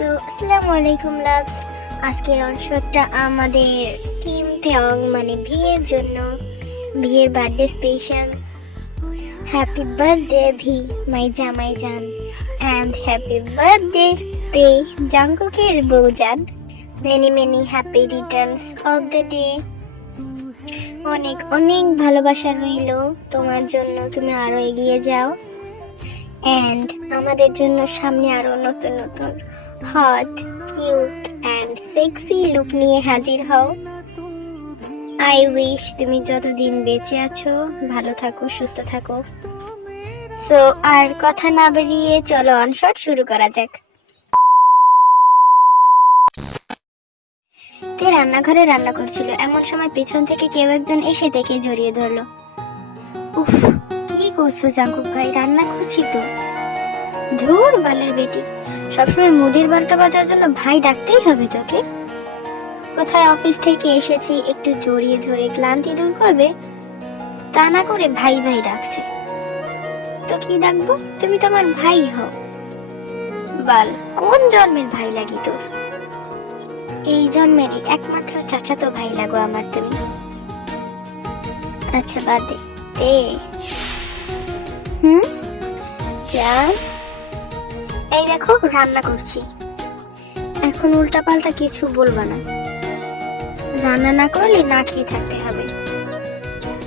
So আসসালামু আলাইকুম loves. আজকের অংশটা আমাদের কিম তেয়ং মানে ভিয়ের জন্য, ভিয়ের birthday special. Happy birthday V, my জামাই জান, অ্যান্ড হ্যাপি বার্থডে তে জাংকুকের বউজান। Many many happy returns of the day. অনেক অনেক ভালোবাসা রইল তোমার জন্য, তুমি আরো এগিয়ে যাও অ্যান্ড আমাদের জন্য সামনে আরো নতুন নতুন hot, cute and sexy look নিয়ে হাজির হও। আই উইশ তুমি যতদিন বেঁচে আছো ভালো থাকো, সুস্থ থাকো। সো আর কথা না বেরিয়ে চলো অনশট শুরু করা যাক। তে রান্নাঘরে রান্না করছিল, এমন সময় পেছন থেকে কেউ একজন এসে দেখে জড়িয়ে ধরলো। উফ, কি করছো জাঙ্কুক ভাই? রান্না করছি তো। ধুর বালের বেটি, সবসময় মুদির বালটা বাজার জন্য ভাই ডাকতেই হবে তোকে? কোথায় অফিস থেকে এসেছি, একটু জড়িয়ে ধরে ক্লান্তি দূর করবে, তা না করে ভাই ভাই ডাকছে। তো কি ডাকবো? তুমি তো আমার ভাই হও। বাল, কোন জন্মের ভাই লাগি তোর? এই জন্মেরই একমাত্র চাচাতো ভাই লাগো আমার তুমি। আচ্ছা বাদ দে। তে জান, এই দেখো রান্না করছি, এখন উল্টাপাল্টা কিছু বলবা না। রান্না না করলে না খেয়ে থাকতে হবে।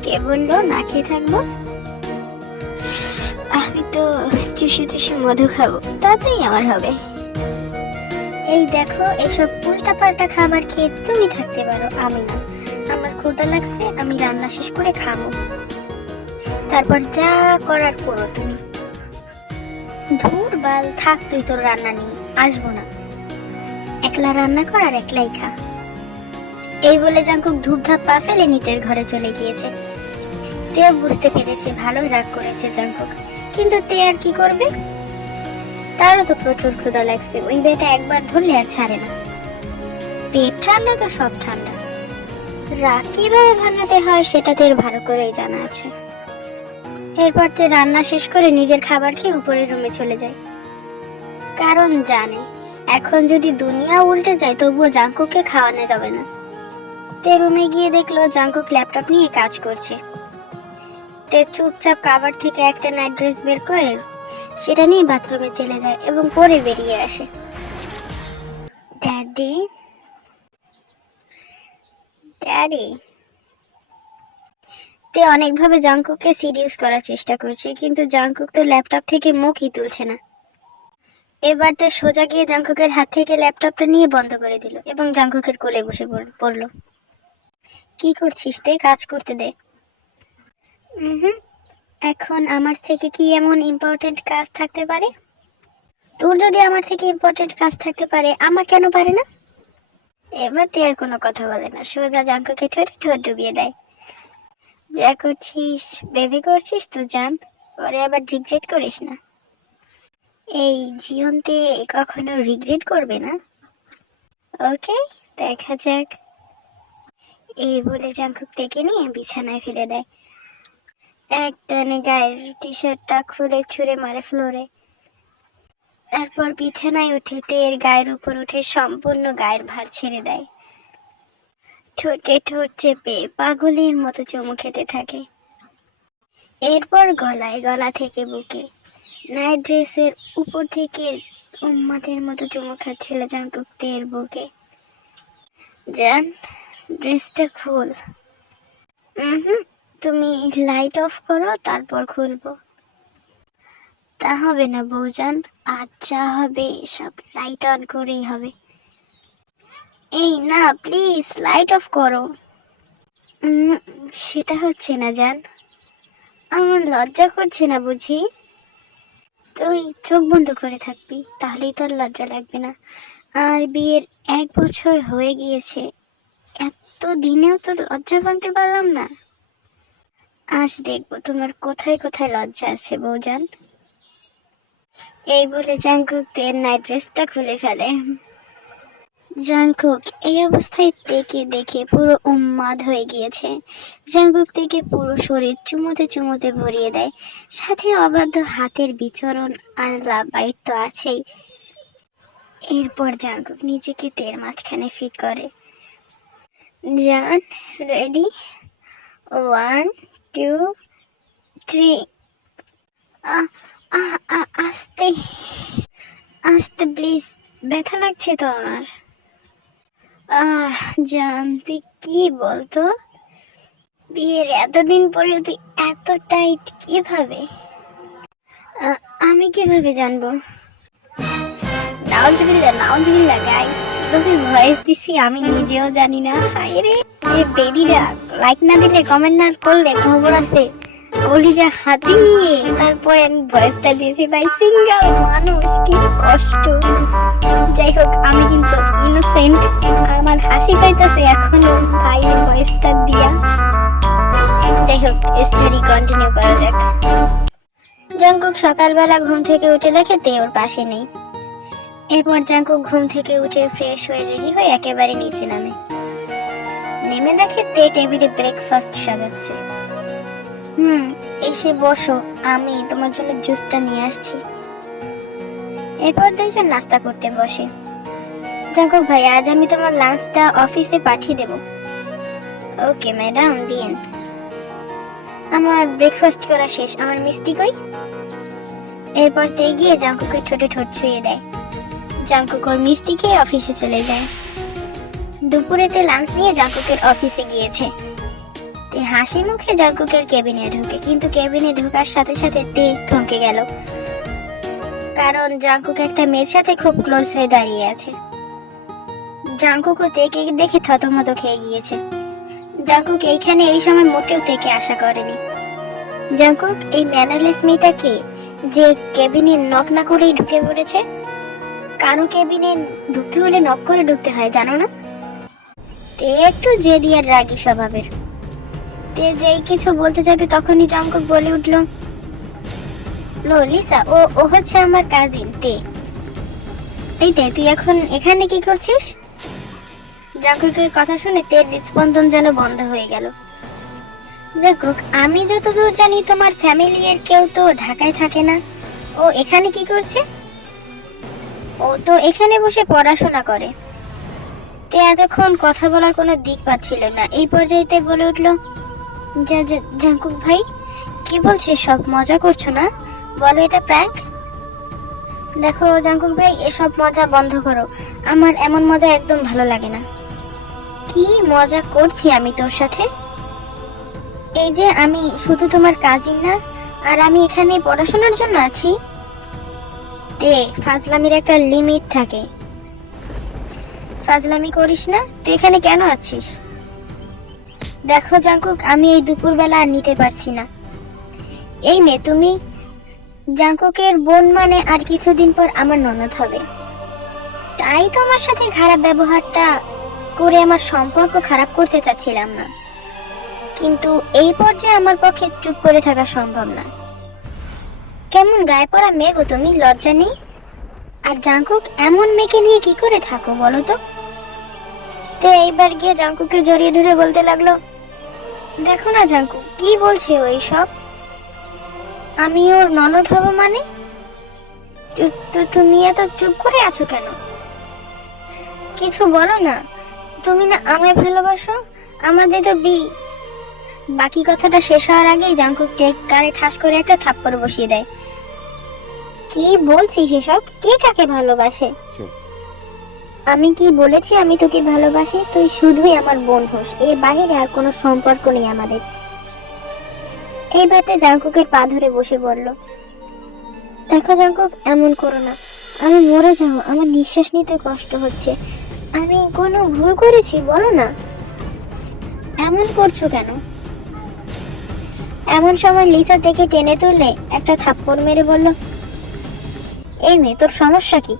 কে বললো না খেয়ে থাকবো? আমি তো চুষে চুষে মধু খাবো, তাতেই আমার হবে। এই দেখো, এসব উল্টাপাল্টা খাবার খেয়ে তুমি থাকতে পারো, আমি না। আমার ক্ষুধা লাগছে, আমি রান্না শেষ করে খাবো, তারপর যা করার করো তুমি। ধুর বাল, থাক তুই তোর রান্না নিয়ে, আসবো না। একলা রান্না কর আর একলাই খা। এই বলে জাঙ্কুক ধূপধাপ পা ফেলে নিচের ঘরে চলে গিয়েছে। তেও বুঝতে পেরেছে ভালোই রাগ করেছে জাঙ্কুক, কিন্তু তে আর কি করবে? তারও তো প্রচুর ক্ষুধা লাগছে, ওই বেটা একবার ধরলে আর ছাড়ে না। পেট ঠান্ডা তো সব ঠান্ডা। রাগ কিভাবে ভাঙাতে হয় সেটা তের ভালো করেই জানা আছে। এরপর তে রান্না শেষ করে নিজের খাবার খেয়ে উপরের রুমে চলে যায়, কারণ জানে এখন যদি দুনিয়া উল্টে যায় তবুও জাঙ্কুককে খাওয়ানো যাবে না। তে রুমে গিয়ে দেখলো জাঙ্কুক ল্যাপটপ নিয়ে কাজ করছে। তে চুপচাপ কাভার থেকে একটা নাইট ড্রেস বের করে সেটা নিয়ে বাথরুমে চলে যায় এবং পরে বেরিয়ে আসে। Daddy, daddy. তে অনেকভাবে জাঙ্কুককে সিরিয়াস করার চেষ্টা করছে, কিন্তু জাঙ্কুক তো ল্যাপটপ থেকে মুখই তুলছে না। এবার তে সোজা গিয়ে জাঙ্কুকের হাত থেকে ল্যাপটপটা নিয়ে বন্ধ করে দিল এবং জাঙ্কুকের কোলে বসে পড়লো। কি করছিস তে? কাজ করতে দে। এখন আমার থেকে কি এমন ইম্পর্টেন্ট কাজ থাকতে পারে? তোর যদি আমার থেকে ইম্পর্টেন্ট কাজ থাকতে পারে, আমার কেন পারে না? এবার তে আর কোনো কথা বলে না, সোজা জাঙ্কুকে ঠোঁটে ঠোঁট ডুবিয়ে দেয়। যা করছিস বেবি করছিস তো জান, পরে আবার রিগ্রেট করিস না। এই জীবনতে কখনো রিগ্রেট করবে না। ওকে, দেখা যাক। এই বলে জাঙ্কুক থেকে নিয়ে বিছানায় ফেলে দেয়। একটানে গায়ের টি শার্টটা খুলে ছুঁড়ে মারে ফ্লোরে। তারপর বিছানায় উঠে তের গায়ের উপর উঠে সম্পূর্ণ গায়ের ভার ছেড়ে দেয়। ঠোঁটে ঠোঁট চেপে পাগলের মতো চুমু খেতে থাকে। এরপর গলায়, গলা থেকে বুকে, নাইট ড্রেসের উপর থেকে উম্মাদের মতো চুমু খাচ্ছিল জাঙ্কুক তের বুকে। জান, ড্রেসটা খোল। তুমি লাইট অফ করো, তারপর খুলবো। তা হবে না বউজান, আজ যা হবে সব লাইট অন করেই হবে। এই না, প্লিজ লাইট অফ করো। সেটা হচ্ছে না জান, আমার লজ্জা করছে না বুঝি? তুই চোখ বন্ধ করে থাকবি, তাহলেই তোর লজ্জা লাগবে না। আর বিয়ের 1 বছর হয়ে গিয়েছে, এত দিনেও তোর লজ্জা ভাঙতে পারলাম না। আজ দেখবো তোমার কোথায় কোথায় লজ্জা আছে বউজান। এই বলে জাঙ্কুক তের নাইট ড্রেসটা খুলে ফেলে। জাঙ্কুক এই অবস্থায় তেকে দেখে পুরো উন্মাদ হয়ে গিয়েছে। জাঙ্কুক তেকে পুরো শরীর চুমোতে চুমোতে ভরিয়ে দেয়, সাথে অবাধ্য হাতের বিচরণ আর লাভ বাইট তো আছেই। এরপর জাঙ্কুক নিজেকে তের মাঝখানে ফিট করে। জান, রেডি? 1 2 3। আস্তে আস্তে প্লিজ, ব্যথা লাগছে তো আমার। জান, তুই কি বলতো, বিয়ের এতদিন পরে তুই এত টাইট কিভাবে? আমি কিভাবে জানবো? নাউজুবিল্লাহ নাউজুবিল্লাহ গাইস, কিভাবে ভয়েস দিছি আমি নিজেও জানি না। হায় রে বেডিরা, লাইক না দিলে কমেন্ট না করলে খবর আছে কলিজা হাতে নিয়ে তারপরে আমি ভয়েসটা দিয়েছি। ভাই সিঙ্গেল মানুষ, কি কষ্ট। যাই হোক, আমি কিন্তু ইনোসেন্ট, আমার হাসি পাইতেছে এখনো ভাইয়ের ভয়েসটা দিয়া। যাই হোক, স্টোরি কন্টিনিউ করা যাক। জাঙ্কুক সকালবেলা ঘুম থেকে উঠে দেখে তে ওর পাশে নেই। এরপর জাঙ্কুক ঘুম থেকে উঠে ফ্রেশ হয়ে রেডি হয়ে একেবারে নিচে নেমে দেখে তে টেবিলে ব্রেকফাস্ট সাজাচ্ছে। এসে বসো, আমি তোমার জন্য জুসটা নিয়ে আসছি। এরপর দুইজন নাস্তা করতে বসে। জাঙ্কুক ভাই, আজ আমি তোমার লাঞ্চটা অফিসে পাঠিয়ে দেব। ওকে ম্যাডাম, দিন। আমার ব্রেকফাস্ট করা শেষ, আমার মিষ্টি কই? এরপর তে গিয়ে জাঙ্কুকের ঠোঁটে ঠোঁট ছুঁয়ে দেয়। জাঙ্কুক ওর মিষ্টি খেয়ে অফিসে চলে যায়। দুপুরেতে লাঞ্চ নিয়ে জাঙ্কুকের অফিসে গিয়েছে। তে হাসি মুখে জাঙ্কুকের কেবিনে ঢোকে, কিন্তু কেবিনে ঢোকার সাথে সাথে তে থমকে গেল, কারণ জাঙ্কুক একটা মেয়ের সাথে খুব ক্লোজ হয়ে দাঁড়িয়ে আছে। জাঙ্কুকও তেকে দেখে থতমত খেয়ে গিয়েছে। জাঙ্কুক এইখানে এই সময় মোটেও তেকে আশা করেনি। জাঙ্কুক, এই ম্যানারলেস মেয়েটা কে, যে কেবিনে নক না করেই ঢুকে পড়েছে? কারো কেবিনে ঢুকতে হলে নক করে ঢুকতে হয়, জানো না? তে একটু জেদি আর রাগী স্বভাবের। তে যেই কিছু বলতে যাবে তখনই জাঙ্কুক বলে উঠল, লো লিসা, ও হচ্ছে আমার কাজিন তে। এই তে, তুই এখন এখানে কি করছিস? জাঙ্কুকের কথা শুনে তের হৃদস্পন্দন যেন বন্ধ হয়ে গেল। জাঙ্কুক, আমি যতদূর জানি তোমার ফ্যামিলির কেউ তো ঢাকায় থাকে না, ও এখানে কি করছে? ও তো এখানে বসে পড়াশোনা করে। তে এতক্ষণ কথা বলার কোনো দিক পাচ্ছিল না। এই পর্যায়ে বলে উঠল, জাঙ্কুক ভাই, কি বলছে সব? মজা করছো না? বলো এটা প্র্যাঙ্ক। দেখো জাঙ্কুক ভাই, এসব মজা বন্ধ করো, আমার এমন মজা একদম ভালো লাগে না। কি মজা করছি আমি তোর সাথে? এই যে আমি শুধু তোমার কাজিন না, আর আমি এখানে পড়াশোনার জন্য আছি। তে, ফাজলামির একটা লিমিট থাকে, ফাজলামি করিস না। তুই এখানে কেন আছিস? দেখো জাঙ্কুক, আমি এই দুপুরবেলা আর নিতে পারছি না। এই মেয়ে তুমি জাঙ্কুকের বোন, মানে আর কিছুদিন পর আমার ননদ হবে। তাই তো আমার সাথে খারাপ ব্যবহারটা করে আমার সম্পর্ক খারাপ করতে চাচ্ছিলাম না, কিন্তু এই পর্যায়ে আমার পক্ষে চুপ করে থাকা সম্ভব না। কেমন গায়ে পড়া মেয়ে গো তুমি, লজ্জা নেই? আর জাঙ্কুক, এমন মেয়েকে নিয়ে কি করে থাকো বলো তো? তে এইবার গিয়ে জাঙ্কুককে জড়িয়ে ধরে বলতে লাগলো, দেখো না জাঙ্কুক, কি বলছে ওই সব? আমি ওর ননদ হব মানে? তুমি এত চুপ করে আছো কেন? কিছু বলো না। তুমি না আমায় ভালোবাসো, আমাদের তো বাকি কথাটা শেষ হওয়ার আগেই জাঙ্কুক কারে ঠাস করে একটা থাপ্পড় বসিয়ে দেয়। কি বলছিস এসব? কে কাকে ভালোবাসে? আমি কি বলেছি আমি তোকে ভালোবাসি? তুই শুধুই আমার বোন হোস, এর বাইরে আর কোনো সম্পর্ক নেই আমাদের। এইবারতে জাঙ্কুকের পা ধরে বসে পড়ল। দেখো জাঙ্কুক, এমন করো না, আমি মরে যাবো, আমার নিঃশ্বাস নিতে কষ্ট হচ্ছে। আমি কোনো ভুল করেছি বলো না? এমন করছো কেন? এমন সময় লিসা থেকে টেনে তুলে একটা থাপ্পড় মেরে বলল, এই মেয়ে, তোর সমস্যা কি?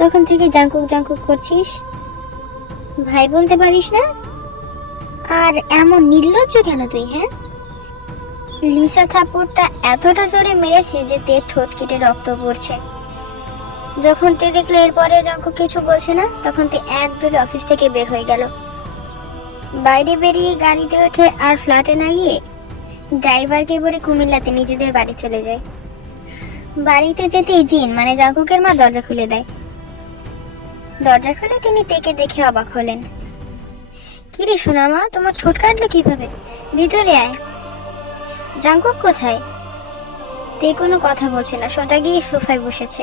তখন থেকে জাঙ্কুক জাঙ্কুক করছিস, ভাই বলতে পারিস না? আর এমন নির্লজ্জ কেন তুই? হ্যাঁ, লিসা থাপ্পড়টা এতটা জোরে মেরেছে যে তে ঠোঁট কেটে রক্ত পড়ছে। যখন তে দেখলো এরপরে জাঙ্কুক কিছু বলছে না, তখন তে এক দৌড়ে অফিস থেকে বের হয়ে গেল। বাইরে বেরিয়ে গাড়িতে ওঠে আর ফ্ল্যাটে না গিয়ে ড্রাইভারকে বলে কুমিল্লাতে নিজেদের বাড়ি চলে যায়। বাড়িতে যেতেই জিন, মানে জাঙ্কুকের মা, দরজা খুলে দেয়। দরজা খুলে তিনি তেকে দেখে অবাক হলেন। কি রে সোনামা, তোমার ঠোঁট কাটলো কিভাবে? ভিতরে আয়। জাঙ্কুক কোথায়? তে কোনো কথা বলছে না, সোজা গিয়ে সোফায় বসেছে।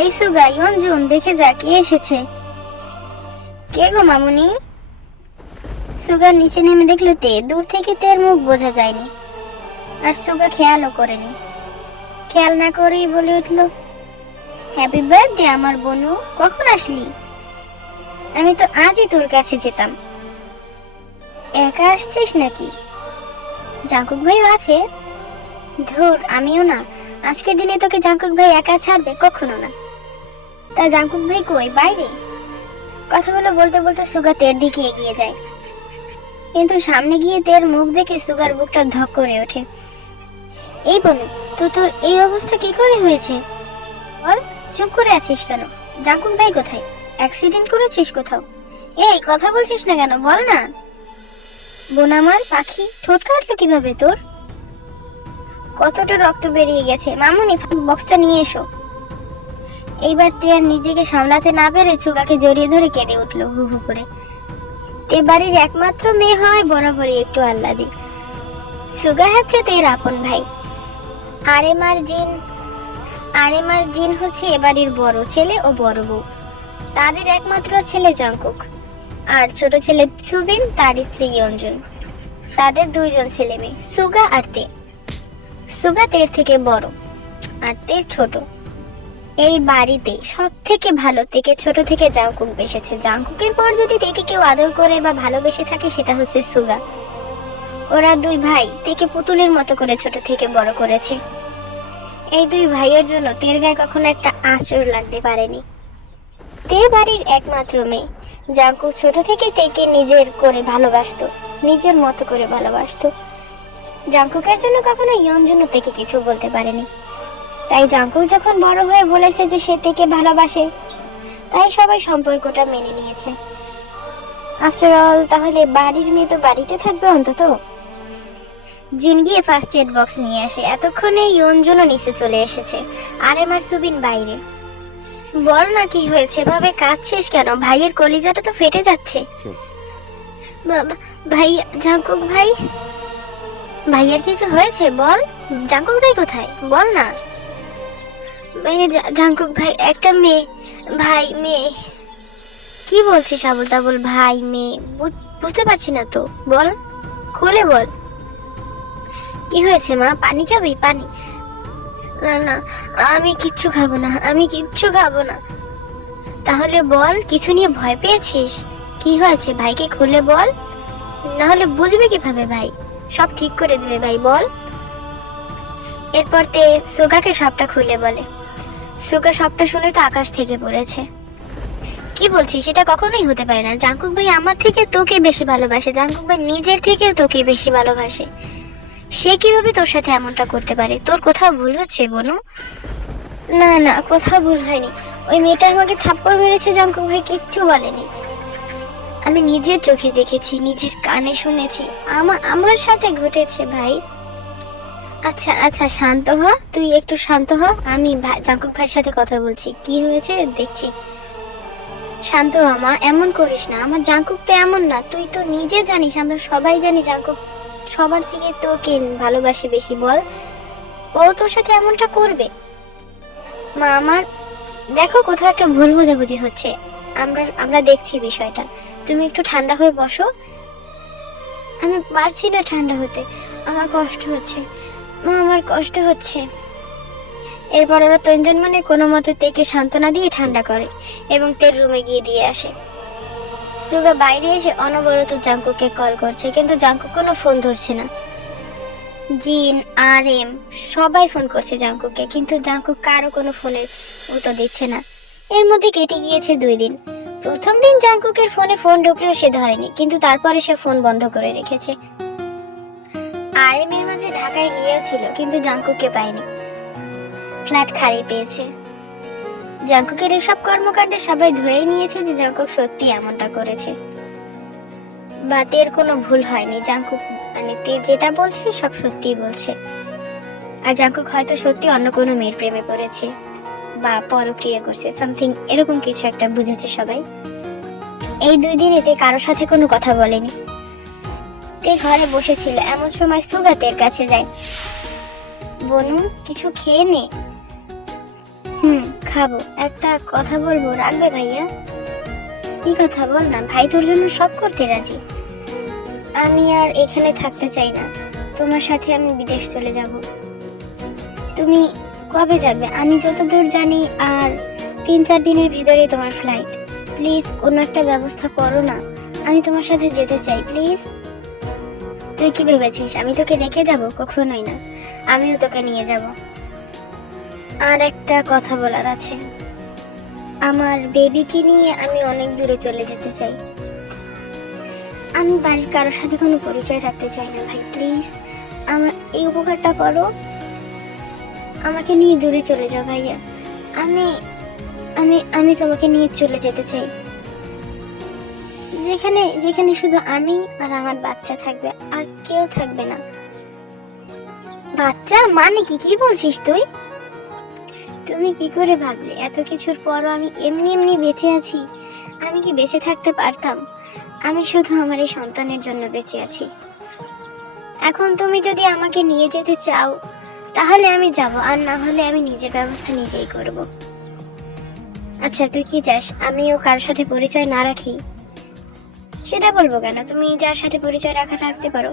এই সুগা, ইয়ঞ্জুন, দেখে যা কে এসেছে। কে গো মামুনি? সুগা নিচে নেমে দেখলো তে। দূর থেকে তের মুখ বোঝা যায়নি, আর সুগা খেয়ালও করেনি। খেয়াল না করেই বলে উঠলো, হ্যাপি বার্থডে আমার বনু, কখন আসলি? আমি তো আজই তোর কাছে যেতাম। একা আসছিস নাকি? জাঙ্কুক ভাইও আছে? ধুর, আমিও না। আজকের দিনে তোকে জাঙ্কুক ভাই একা ছাড়বে? কখনো না। তা জাঙ্কুক ভাই কই? বাইরে? কথাগুলো বলতে বলতে সুগা তের দিকে এগিয়ে যায়, কিন্তু সামনে গিয়ে তের মুখ দেখে সুগার বুকটা ধক করে ওঠে। এই বনু, তোর এই অবস্থা কি করে হয়েছে? বল, চুপ করে আছিস কেন? জাঙ্কুক ভাই কোথায়? অ্যাক্সিডেন্ট করেছিস কোথাও? এই কথা বলছিস না কেন, বল না। বোন আমার পাখি, ঠোঁট কাটলো কিভাবে তোর? কতটা রক্ত বেরিয়ে গেছে। মামুনি, বক্সটা নিয়ে এসো। এইবার তে আর নিজেকে সামলাতে না পেরে সুগাকে জড়িয়ে ধরে কেঁদে উঠলো হু হু করে। তে বাড়ির একমাত্র মেয়ে হয় বরাবরই একটু আহ্লাদি। সুগা হচ্ছে তের আপন ভাই। আরেমার জিন হচ্ছে এবাড়ির বড় ছেলে ও বড় বউ। তাদের একমাত্র ছেলে জাঙ্কুক, আর ছোট ছেলে সুবিন, তার স্ত্রী ইয়ঞ্জুন। তাদের দুইজন ছেলে মেয়ে, সুগা আর তে। সুগা তের থেকে বড়, আর তে ছোট। এই বাড়িতে সব থেকে ভালো তেকে ছোট থেকে জাঙ্কুক বেসেছে। জাঙ্কুকের পর যদি তেকে কেউ আদর করে বা ভালোবেসে থাকে, সেটা হচ্ছে সুগা। ওরা দুই ভাই তেকে পুতুলের মতো করে ছোট থেকে বড় করেছে। এই দুই ভাইয়ের জন্য তের গায়ে কখনো একটা আঁচড় লাগতে পারেনি। তে বাড়ির একমাত্র মেয়ে। জাঙ্কুক ছোট থেকে তেকে নিজের করে ভালোবাসতো, নিজের মতো করে ভালোবাসতো। জাঙ্কুকের জন্য কখনো ইয়ঞ্জুন তেকে কিছু বলতে পারেনি। তাই জাঙ্কুক যখন বড় হয়ে বলেছে যে সে তেকে ভালোবাসে, তাই সবাই সম্পর্কটা মেনে নিয়েছে। আফটার অল, তাহলে বাড়ির মেয়ে তো বাড়িতে থাকবে অন্তত। জিন গিয়ে ফার্স্ট এড বক্স নিয়ে আসে। এতক্ষণে ইয়ঞ্জুনও নিচে চলে এসেছে, আর এমার সুবিন বাইরে। বল না, কি হয়েছে? ভাবে কাঁদছিস কেন? ভাইয়ের কলিজাটা তো ফেটে যাচ্ছে। ভাই, জাঙ্কুক ভাই, ভাইয়ের কিছু হয়েছে? বল। জাঙ্কুক ভাই কোথায়? বল না। জাঙ্কুক ভাই, একটা মেয়ে। ভাই, মেয়ে? কি বলছিস আবল তাবল? ভাই, মেয়ে? বুঝতে পারছি না তো, বল, খুলে বল। কি হয়েছে মা? পানি খাবি? পানি? না না, আমি কিচ্ছু খাবো না, আমি কিচ্ছু খাবো না। তাহলে বল, কিছু নিয়ে ভয় পেয়েছিস? কি হয়েছে ভাইকে খুলে বল, না হলে বুঝবে কিভাবে ভাই? সব ঠিক করে দিবে ভাই, বল। এরপর তে সুগাকে সবটা খুলে বলে। সুগা সবটা শুনে তো আকাশ থেকে পড়েছে। কি বলছিস? সেটা কখনোই হতে পারে না। জাঙ্কুক ভাই আমার থেকে তোকে বেশি ভালোবাসে। জাঙ্কুক ভাই নিজের থেকেও তোকে বেশি ভালোবাসে। সে কিভাবে তোর সাথে এমনটা করতে পারে? তোর কোথাও ভুল হচ্ছে বনু। না না, কোথাও ভুল হয়নি। ওই মেয়েটা আমাকে থাপ্পড় মেরেছে, জাঙ্কুক ভাই কিচ্ছু বলেনি। আমি নিজের চোখে দেখেছি, নিজের কানে শুনেছি, আমার সাথে ঘটেছে ভাই। আচ্ছা আচ্ছা, শান্ত হ, তুই একটু শান্ত হ। আমি জাঙ্কুক ভাইয়ের সাথে কথা বলছি, কি হয়েছে দেখছি। শান্ত হ মা, এমন করিস না। আমার জাঙ্কুক তো এমন না, তুই তো নিজে জানিস, আমরা সবাই জানি জাঙ্কুক সবার থেকে তোকে ভালোবাসে বেশি। বল, ও তোর সাথে এমনটা করবে? মা আমার, দেখো কোথাও একটা ভুল বোঝাবুঝি হচ্ছে। আমরা দেখছি বিষয়টা। তুমি একটু ঠান্ডা হয়ে বসো। আমি পারছি না ঠান্ডা হতে, আমার কষ্ট হচ্ছে মা, আমার কষ্ট হচ্ছে। এরপর ওরা তিনজন মানে কোনো মতে তেকে সান্ত্বনা দিয়ে ঠান্ডা করে এবং তের রুমে গিয়ে দিয়ে আসে। সুগা বাইরে এসে অনবরত জাঙ্কুককে কল করছে, কিন্তু জাঙ্কুক কোনো ফোন ধরছে না। জিন আর এম সবাই ফোন করছে জাঙ্কুককে, কিন্তু জাঙ্কুক কারো কোনো ফোনের উত্তর দিচ্ছে না। এর মধ্যে কেটে গিয়েছে 2 দিন। প্রথম দিন জাঙ্কুকের ফোনে ফোন ঢুকলেও সে ধরেনি, কিন্তু তারপরে সে ফোন বন্ধ করে রেখেছে। আর এম এর মাঝে ঢাকায় গিয়েছিল, কিন্তু জাঙ্কুককে পায়নি। ফ্ল্যাট খালি পেয়েছে। জাঙ্কুকের এসব কর্মকাণ্ডে সবাই ধরেই নিয়েছে যে জাঙ্কুক সত্যি এমনটা করেছে, বা তের কোনো ভুল হয়নি। জাঙ্কুক মানে তে যেটা বলছে সব সত্যিই বলছে, আর জাঙ্কুক হয়তো সত্যি অন্য কোনো মেয়ের প্রেমে পড়েছে। বা পরক্রিয়া করছে, সামথিং এরকম কিছু একটা বুঝেছে সবাই। এই 2 দিনে তে কারোর সাথে কোনো কথা বলেনি। তে ঘরে বসেছিল, এমন সময় সুগাতের কাছে যায়। বনু, কিছু খেয়ে নে। খাবো। একটা কথা বলবো, রাখবে ভাইয়া? কি কথা বল না ভাই, তোর জন্য সব করতে রাজি। আমি আর এখানে থাকতে চাই না, তোমার সাথে আমি বিদেশ চলে যাব। তুমি কবে যাবে? আমি যতদূর জানি আর 3-4 দিনের ভিতরেই তোমার ফ্লাইট। প্লিজ কোনো একটা ব্যবস্থা করো না, আমি তোমার সাথে যেতে চাই প্লিজ। তুই কি ভেবেছিস আমি তোকে রেখে যাব? কখনোই না, আমিও তোকে নিয়ে যাব। আর একটা কথা বলার আছে, আমার বেবিকে নিয়ে আমি অনেক দূরে চলে যেতে চাই। আমি বাড়ির কারোর সাথে কোনো পরিচয় রাখতে চাই না ভাই, প্লিজ আমার এই উপকারটা করো, আমাকে নিয়ে দূরে চলে যাও ভাইয়া। আমি আমি আমি তোমাকে নিয়ে চলে যেতে চাই, যেখানে যেখানে শুধু আমি আর আমার বাচ্চা থাকবে, আর কেউ থাকবে না। বাচ্চা মানে কি? কি বলছিস তুই? তুমি কি করে ভাবলে এত কিছুর পরও আমি এমনি এমনি বেঁচে আছি? আমি কি বেঁচে থাকতে পারতাম? আমি শুধু আমার এই সন্তানের জন্য বেঁচে আছি। এখন তুমি যদি আমাকে নিয়ে যেতে চাও তাহলে আমি যাব, আর না হলে আমি নিজের ব্যবস্থা নিজেই করব। আচ্ছা তুই কি চাস আমিও কারোর সাথে পরিচয় না রাখি? সেটা বলবো কেন, তুমি যার সাথে পরিচয় রাখতে পারো।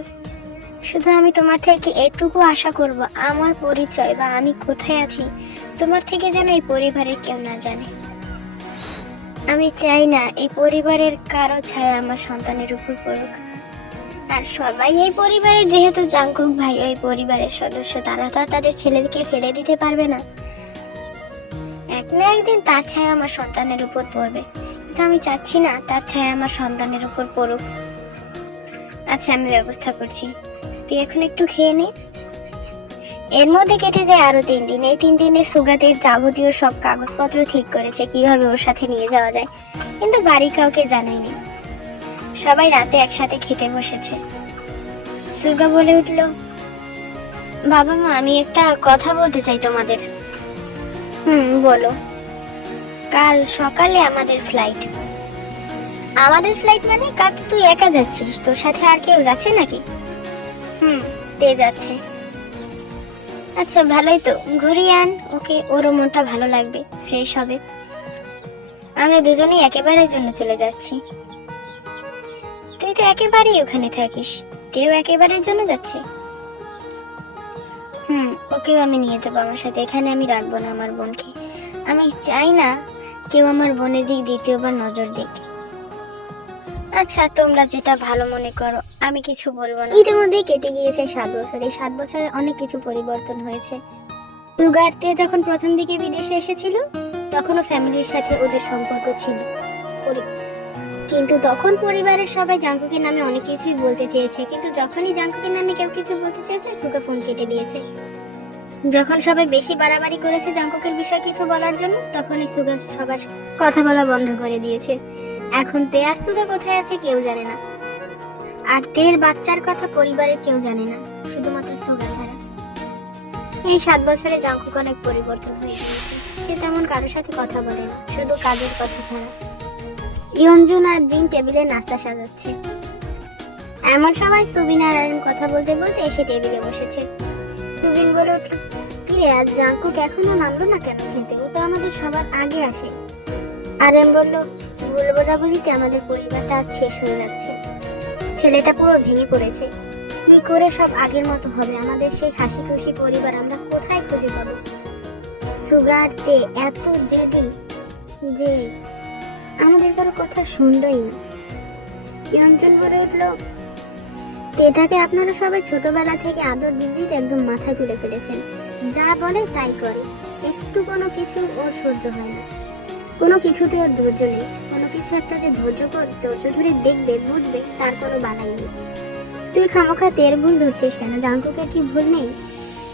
শুধু আমি তোমার থেকে এটুকু আশা করব, আমার পরিচয় বা আমি কোথায় আছি তোমার থেকে যেন এই পরিবারের কেউ না জানে। আমি চাই না এই পরিবারের কারো ছায়া আমার সন্তানের উপর পড়ুক। আর সবাই এই পরিবারে, যেহেতু জাংকুক ভাই এই পরিবারের সদস্য, তারা তো আর তাদের ছেলেকে ফেলে দিতে পারবে না। এক না একদিন তার ছায়া আমার সন্তানের উপর পড়বে, কিন্তু আমি চাচ্ছি না তার ছায়া আমার সন্তানের উপর পড়ুক। আচ্ছা আমি ব্যবস্থা করছি, তুই এখন একটু খেয়ে নে। এর মধ্যে কেটে যায় আরো 3 দিন। এই 3 দিনে সুগাতের যাবতীয় সব কাগজপত্র ঠিক করেছে, কিভাবে ওর সাথে নিয়ে যাওয়া যায়, কিন্তু বাড়ি কাউকে জানায়নি। সবাই রাতে একসাথে খেতে বসেছে। সুগা বলে উঠল, বাবা মা আমি একটা কথা বলতে চাই তোমাদের। বলো। কাল সকালে আমাদের ফ্লাইট। আমাদের ফ্লাইট মানে? কাল তো তুই একা যাচ্ছিস, তোর সাথে আর কেউ যাচ্ছে নাকি? তে যাচ্ছে। আচ্ছা ভালোই তো, ঘুরিয়ে আন ওকে, ওরও মনটা ভালো লাগবে, ফ্রেশ হবে। আমরা দুজনেই একেবারের জন্য চলে যাচ্ছি। তুই তো একেবারেই ওখানে থাকিস, তেও একেবারের জন্য যাচ্ছে। ওকেও আমি নিয়ে যাবো আমার সাথে, এখানে আমি রাখবো না আমার বোনকে। আমি চাই না কেউ আমার বোনের দিক দ্বিতীয়বার নজর দিক। আচ্ছা তোমরা যেটা ভালো মনে করো, আমি কিছু বলবো না। ইতিমধ্যে কেটে গিয়েছে 7 বছর। এই 7 বছরে অনেক কিছু পরিবর্তন হয়েছে। সুগারতে যখন প্রথম দিকে বিদেশে এসেছিল তখনও ফ্যামিলির সাথে ওদের সম্পর্ক ছিল, কিন্তু তখন পরিবারের সবাই জাংকুকের নামে অনেক কিছুই বলতে চেয়েছে, কিন্তু যখনই জাংকুকের নামে কেউ কিছু বলতে চেয়েছে সুগা ফোন কেটে দিয়েছে। যখন সবাই বেশি বাড়াবাড়ি করেছে জাংকুকের বিষয়ে কিছু বলার জন্য, তখনই সুগা সবার কথা বলা বন্ধ করে দিয়েছে। এখন তে আর সুগা কোথায় আছে কেউ জানে না, আর তের বাচ্চার কথা পরিবারের কেউ জানে না, শুধুমাত্র সুগা ছাড়া। এই 7 বছরে জাংকুক অনেক পরিবর্তন হয়ে গিয়েছে। সে তেমন কারোর সাথে কথা বলে না, শুধু কাজের কথা ছাড়া। ইয়ঞ্জুন আর জিন টেবিলে নাস্তা সাজাচ্ছে। এমন সময় সুবিন আর আরেন কথা বলতে বলতে এসে টেবিলে বসেছে। সুবিন বলে উঠল, কিরে আজ জাংকুক এখনো নামলো না কেন খেতে? ও তো আমাদের সবার আগে আসে। আরেন বলল, ভুল বোঝাবুঝিতে আমাদের পরিবারটা আজ শেষ হয়ে যাচ্ছে। ছেলেটা পুরো ভেঙে পড়েছে। কি করে সব আগের মতো হবে? আমাদের সেই হাসি খুশি পরিবার আমরা কোথায় খুঁজে পাবো? সুগারতে এত জেদি যে আমাদের কারো কথা শুনলই না। ইয়ঞ্জন বলে উঠল, এটাকে আপনারা সবাই ছোটবেলা থেকে আদর দিদিতে একদম মাথায় তুলে ফেলেছেন। যা বলে তাই করে, একটু কোনো কিছু ওর সহ্য হয় না, কোনো কিছুতে ওর ধৈর্য নেই। কোনো কিছু একটা যে ধৈর্য ধরে দেখবে বুঝবে তার কোনো বালাই নেই। তুই খামোখা তের ভুল ধরছিস কেন? জাংকুকের কি ভুল নেই?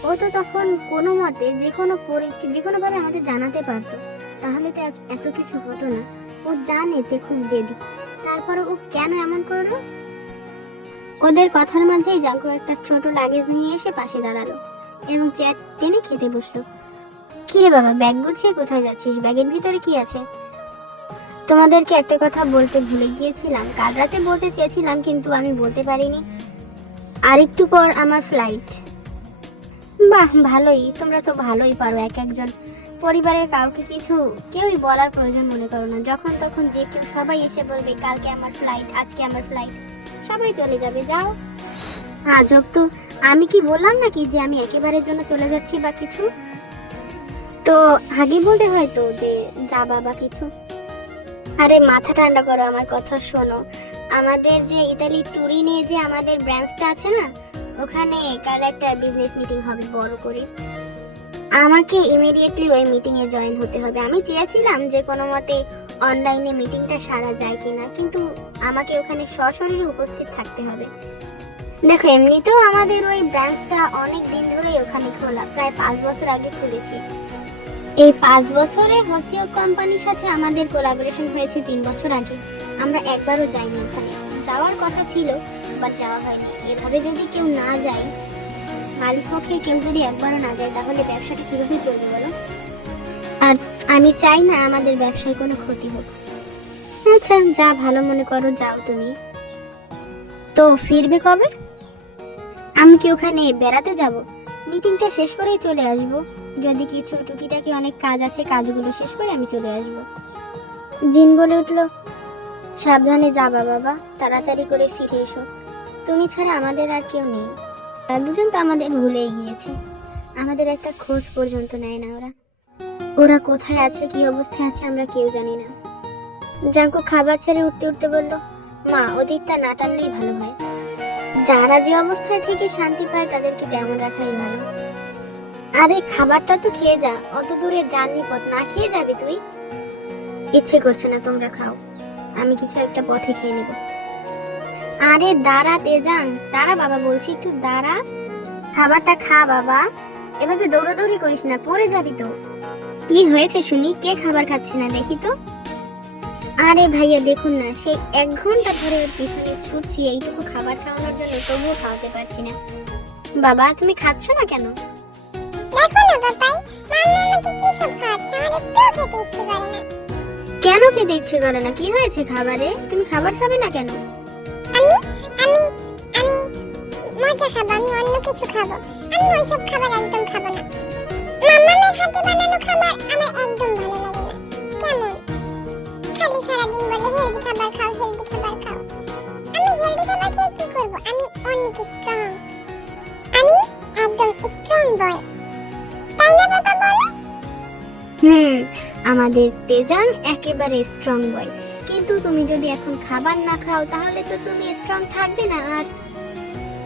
ও তো তখন কোনো মতে যে কোনো ভাবে আমাদের জানাতে পারতো, তাহলে তো এত কিছু হতো না। ও জানে তে খুব জেদি, তারপরে ও কেন এমন করলো? ওদের কথার মাঝেই জাংকুক একটা ছোট লাগেজ নিয়ে এসে পাশে দাঁড়ালো এবং চেয়ার টেনে খেতে বসলো। কি রে বাবা, ব্যাগ গুছিয়ে কোথায় যাচ্ছিস? ব্যাগের ভিতরে কি আছে? তোমাদেরকে একটা কথা বলতে ভুলে গিয়েছিলাম, কাল রাতে বলতে চেয়েছিলাম কিন্তু আমি বলতে পারিনি। আর একটু পর আমার ফ্লাইট। বাহ, ভালোই, তোমরা তো ভালোই পারো এক একজন। পরিবারের কাউকে কিছু কেউই বলার প্রয়োজন মনে করো না, যখন তখন যে কেউ সবাই এসে বলবে কালকে আমার ফ্লাইট, আজকে আমার ফ্লাইট, সবাই চলে যাবে। যাও। আজব তো, আমি কি বললাম নাকি যে আমি একেবারের জন্য চলে যাচ্ছি বা কিছু? তো আগে বলতে হয় তো যে যা বাবা কিছু। আরে মাথা ঠান্ডা করো, আমার কথা শোনো। আমাদের যে ইতালি টুরিনে যে আমাদের ব্রাঞ্চটা আছে না, ওখানে কাল একটা বিজনেস মিটিং হবে বড় করে। আমাকে ইমিডিয়েটলি ওই মিটিং এ জয়েন হতে হবে। আমি চেয়েছিলাম যে কোনো মতে অনলাইনে মিটিংটা সারা যায় কিনা, কিন্তু আমাকে ওখানে সশরীরে উপস্থিত থাকতে হবে। দেখো, এমনিতেও আমাদের ওই ব্রাঞ্চটা অনেক দিন ধরেই ওখানে খোলা, প্রায় 5 বছর আগে খুলেছি। এই 5 বছরে হোসিও কোম্পানির সাথে আমাদের কোলাবোরেশন হয়েছে 3 বছর আগে। আমরা একবারও যাইনি ওখানে। যাওয়ার কথা ছিল, বাট যাওয়া হয়নি। এভাবে যদি কেউ না যায়, মালিক পক্ষে কেউ যদি একবারও না যায়, তাহলে ব্যবসাটা কিভাবে চলবে বলো? আর আমি চাই না আমাদের ব্যবসায় কোনো ক্ষতি হোক। আচ্ছা, যা ভালো মনে করো, যাও তুমি। তো ফিরবে কবে? আমি কি ওখানে বেড়াতে যাব? মিটিংটা শেষ করেই চলে আসব। যদি কিছু টুকিটাকি অনেক কাজ আছে, কাজগুলো শেষ করে আমি চলে আসব। জিন বলে উঠলো, সাবধানে যাবা বাবা, তাড়াতাড়ি করে ফিরে এসো। তুমি ছাড়া আমাদের আর কেউ নেই। দুজন তো আমাদের ভুলেই গিয়েছে। আমাদের একটা খোঁজ পর্যন্ত নেয় না ওরা। ওরা কোথায় আছে, কি অবস্থায় আছে, আমরা কেউ জানি না। জাঙ্কু খাবার ছেড়ে উঠতে উঠতে বলল, মা, ওদিকটা না টানলেই ভালো হয়। যারা যে অবস্থায় থেকে শান্তি পায় তাদেরকে তেমন রাখাই ভালো। আরে খাবারটা তো খেয়ে যা, অত দূরে জার্নি পথ, না খেয়ে যাবি তুই? ইচ্ছে করছে না, তোমরা খাও, আমি কিছু একটা পথে খেয়ে নেব। আরে দাঁড়া তেজান, দাঁড়া বাবা, বলছি একটু দাঁড়া। খাবারটা খা বাবা, এভাবে দৌড়াদৌড়ি করিস না, পড়ে যাবি তো। কি হয়েছে শুনি, কে খাবার খাচ্ছে না দেখি তো? আরে ভাইয়া দেখুন না, সেই 1 ঘন্টা ধরে ওর পিছনে ছুটছি এইটুকু খাবার খাওয়ানোর জন্য, তবুও খাওয়াতে পারছি না। বাবা, তুমি খাচ্ছ না কেন? দেখো না বাবাই, মাম্মা আমাকে কি সব খাওয়াচ্ছে, আমার একটুও খেতে ইচ্ছে করে না। কেন খেতে ইচ্ছে করে না? কি হয়েছে খাবারে? তুমি খাবার খাবে না কেন? আমি আমি আমি মজা খাবো, আমি অন্য কিছু খাবো। আমি ওইসব খাবার একদম খাবো না। মাম্মামের হাতে বানানো খাবার আমার একদম ভালো লাগে না। কেমন খালি সারাদিন বলে হেলদি খাবার খাও, হেলদি খাবার খাও। আমি হেলদি খাবার খেয়ে কি করবো? আমি অনেক স্ট্রং, আমি একদম স্ট্রং বয়, তাই না বাবা বলো? আমাদের তেজান একেবারে স্ট্রং বয়, কিন্তু তুমি যদি এখন খাবার না খাও তাহলে তো তুমি স্ট্রং থাকবে না। আর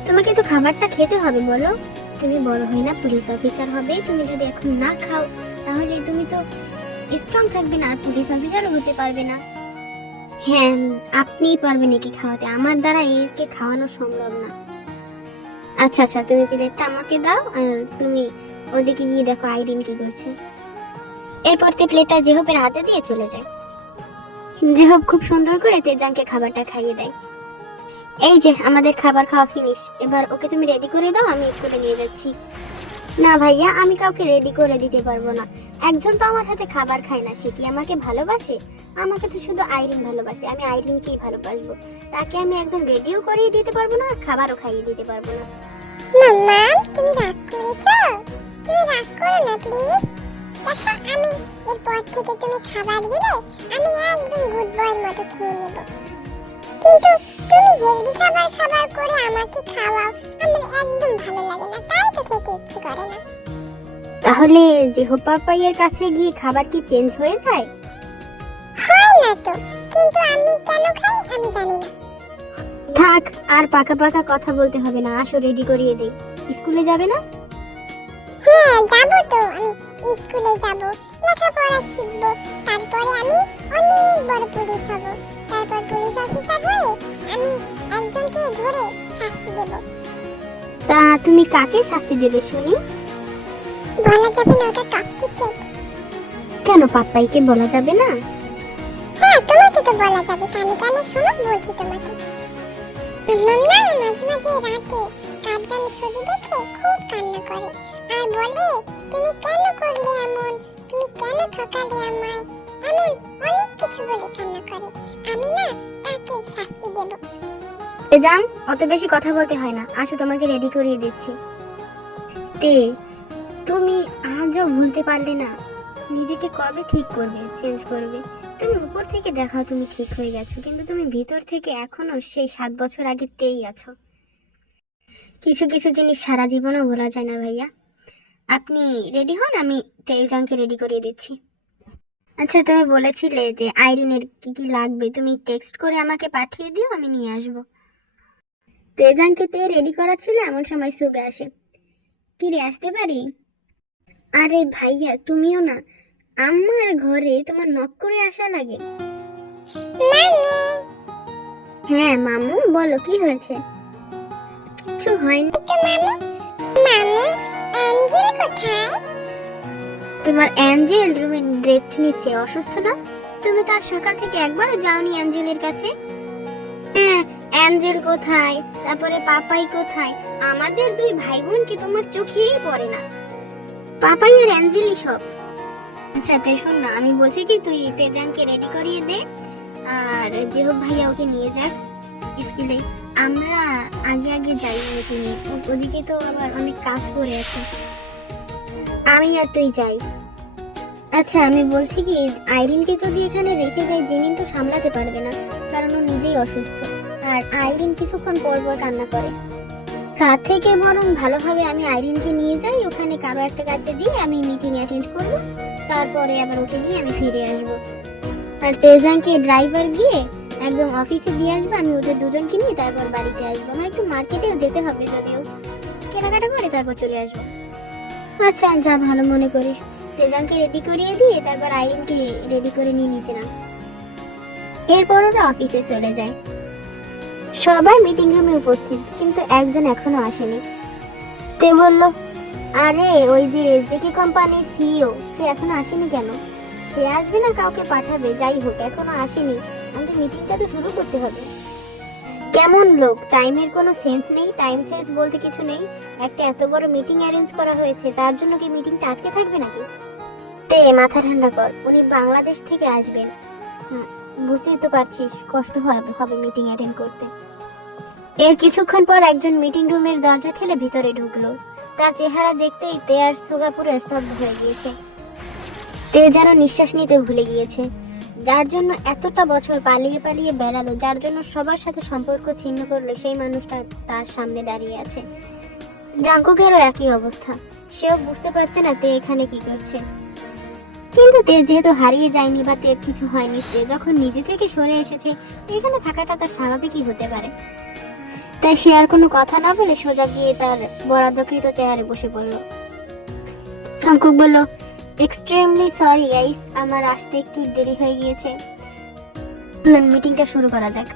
তোমাকে তো খাবারটা খেতে হবে, বলো। তুমি বড় হয়ে না পুলিশ অফিসার হবে, তুমি যদি এখন না খাও তাহলে তুমি তো স্ট্রং থাকবে না, আর পুলিশ অফিসারও হতে পারবে না। হ্যাঁ, আপনিই পারবেন একে খাওয়াতে, আমার দ্বারা একে খাওয়ানো সম্ভব না। আচ্ছা আচ্ছা, তুমি প্লেটটা আমাকে দাও, আর তুমি ওদিকে গিয়ে দেখো আইরিন কি করছে। এরপর তে প্লেটটা জেহবের হাতে দিয়ে চলে যায়। জেহব খুব সুন্দর করে তেজানকে খাবারটা খাইয়ে দেয়। এই যে আমাদের খাবার খাওয়া ফিনিশ, এবার ওকে তুমি রেডি করে দাও, আমি স্কুলে নিয়ে যাচ্ছি। না ভাইয়া, আমি কাউকে রেডি করে দিতে পারবো না। একজন তো আমার হাতে খাবার খায় না, সে কি আমাকে ভালোবাসে? আমাকে তো শুধু আইরিন ভালোবাসে, আমি আইরিনকেই ভালোবাসবো। তাকে আমি একদম রেডিও করিয়ে দিতে পারবো না, আর খাবারও খাইয়ে দিতে পারবো না। মাম্মা, তুমি রাগ করেছো? তুমি রাগ করো না প্লিজ। দেখো, আমি এরপর থেকে তুমি খাবার দিলে আমি একদম গুড বয়ের মতো খেয়ে নেব। কিন্তু তুমি হেলদি খাবার খাবার করে আমাকে খাওয়াও, আমার একদম ভালো লাগে না, তাই তো খেতে ইচ্ছে করে না। তাহলে জেহব পাপাইয়ের কাছে গিয়ে খাবার কি চেঞ্জ হয়ে যায়? হয় না তো, কিন্তু আমি কেন খাই আমি জানি না। থাক, আর পাকা পাকা কথা বলতে হবে না, আসো রেডি করিয়ে দেই। স্কুলে যাবে না? হ্যাঁ যাবো তো, আমি স্কুলে যাব, লেখাপড়া শিখবো, তারপরে আমি অনেক বড় পুলিশ হব। তারপর পুলিশ অফিসার হয়ে আমি একজনকে ধরে শাস্তি দেব। তা তুমি কাকে শাস্তি দেবে শুনি? বলা যাবে না, ওটা টপ সিক্রেট। কেন পাপ্পাইকে বলা যাবে না? হ্যাঁ, তোমাকে তো বলা যাবে, কানে কানে শোনো, বলছি তোমাকে। মাম্মা মাঝে মাঝে রাতে কার্টুন ছবি দেখে খুব কান্না করে, আর আর বলে, তুমি কেন করলে এমন, তুমি কেন ঠকালে আমায়, এমন অনেক কিছু বলে কান্না করে। আমি না তাকে শাস্তি দেব। জান, অত বেশি কথা বলতে হয় না, আসো তোমাকে রেডি করিয়ে দিচ্ছি। তে তুমি আজও ভুলতে পারলে না? নিজেকে কবে ঠিক করবে, চেঞ্জ করবে? তুমি উপর থেকে দেখাও তুমি ঠিক হয়ে গেছো, কিন্তু তুমি ভিতর থেকে এখনো সেই 7 বছর আগের তেই আছো। কিছু কিছু জিনিস সারা জীবনও ভোলা যায় না ভাইয়া। আপনি রেডি হন, আমি তেইজানকে রেডি করিয়ে দিচ্ছি। আচ্ছা, তুমি বলেছিলে যে আইরিনের কি কি লাগবে, তুমি টেক্সট করে আমাকে পাঠিয়ে দিও, আমি নিয়ে আসবো। তেজানকে তে রেডি করা ছিল, এমন সময় সুগে আসে। কি রে, আসতে পারি? আরে ভাইয়া, তুমিও না, আমার ঘরে তোমার নক করে আসা লাগে? মামু, হ্যাঁ মামু, বলো কি হয়েছে? কিছু হয়নি তো মামু, মামু, অ্যাঞ্জেল কোথায়? তোমার অ্যাঞ্জেল রুমে রেস্ট নিচ্ছে, অসুস্থ না? তুমি তার সকাল থেকে একবারও যাওনি অ্যাঞ্জেলের কাছে? হ্যাঁ, অ্যাঞ্জেল কোথায়, তারপরে পাপাই কোথায়? আমাদের দুই ভাই বোন কি তোমার চোখেই পড়ে না? পাপাই আর অ্যাঞ্জেলই সব। আচ্ছা তাই শোন না, আমি বলছি কি তুই তেজানকে রেডি করিয়ে দে, আর যেহব ভাইয়া ওকে নিয়ে যাক স্কুলে। আমরা আগে আগে যাই মিটিংয়ে, ওদিকে তো আবার অনেক কাজ পড়ে আছে। আমি আর তুই যাই। আচ্ছা আমি বলছি কি, আইরিনকে যদি এখানে রেখে যাই, জিনিন তো সামলাতে পারবে না, কারণ ও নিজেই অসুস্থ, আর আইরিন কিছুক্ষণ পর পর কান্না করে। তার থেকে বরং ভালোভাবে আমি আইরিনকে নিয়ে যাই, ওখানে কারো একটা কাছে দিয়ে আমি মিটিং অ্যাটেন্ড করব, তারপরে আবার ওকে নিয়ে আমি ফিরে আসব। আর তেজানকে ড্রাইভার গিয়ে একদম অফিসে দিয়ে আসবো, আমি ওদের দুজনকে নিয়ে তারপর বাড়িতে আসবো। আমার একটু মার্কেটেও যেতে হবে, যদিও কেনাকাটা করে তারপর চলে আসবো। আচ্ছা যা ভালো মনে করিস। তেজানকে রেডি করিয়ে দিয়ে তারপর আইরিনকে রেডি করে নিয়ে নিচে নাম। এরপর ওরা অফিসে চলে যায়। সবাই মিটিং রুমে উপস্থিত, কিন্তু একজন এখনো আসেনি। তে বলল, আরে ওই যে জেকে কোম্পানির সিইও, সে এখনো আসেনি কেন? সে আসবে না কাউকে পাঠাবে, যাই হোক এখনো আসেনি, আমাদের মিটিংটা তো শুরু করতে হবে। কেমন লোক, টাইমের কোনো সেন্স নেই, টাইম সেন্স বলতে কিছু নেই। একটা এত বড় মিটিং অ্যারেঞ্জ করা হয়েছে, তার জন্য কি মিটিংটা আটকে থাকবে নাকি? তে মাথা ঠান্ডা কর, উনি বাংলাদেশ থেকে আসবেন, বুঝতেই তো পারছিস কষ্ট হবে মিটিং অ্যাটেন্ড করতে। এর কিছুক্ষণ পর একজন মিটিং রুমের দরজা ঠেলে ভিতরে ঢুকলো। তার চেহারা দেখতেই তে আর সুগা পুরো স্তব্ধ হয়ে গিয়েছে। তে যেন নিঃশ্বাস নিতে ভুলে গিয়েছে। যার জন্য এতটা বছর পালিয়ে পালিয়ে বেড়ালো, যার জন্য সবার সাথে সম্পর্ক ছিন্ন করলো, সেই মানুষটা তার সামনে দাঁড়িয়ে আছে। জাঙ্কুকেরও একই অবস্থা, সেও বুঝতে পারছে না তে এখানে কি করছে। কিন্তু তে যেহেতু হারিয়ে যায়নি বা তের কিছু হয়নি, তে যখন নিজে থেকে সরে এসেছে, এখানে থাকাটা তার স্বাভাবিকই হতে পারে। তাই সে আর কোনো কথা না বলে সোজা গিয়ে তার বরাদ্দকৃত চেয়ারে বসে পড়ল। জাঙ্কুক বলল, এক্সট্রিমলি সরি গাইস, আমার আসতে একটু দেরি হয়ে গিয়েছে। মিটিংটা শুরু করা যাক।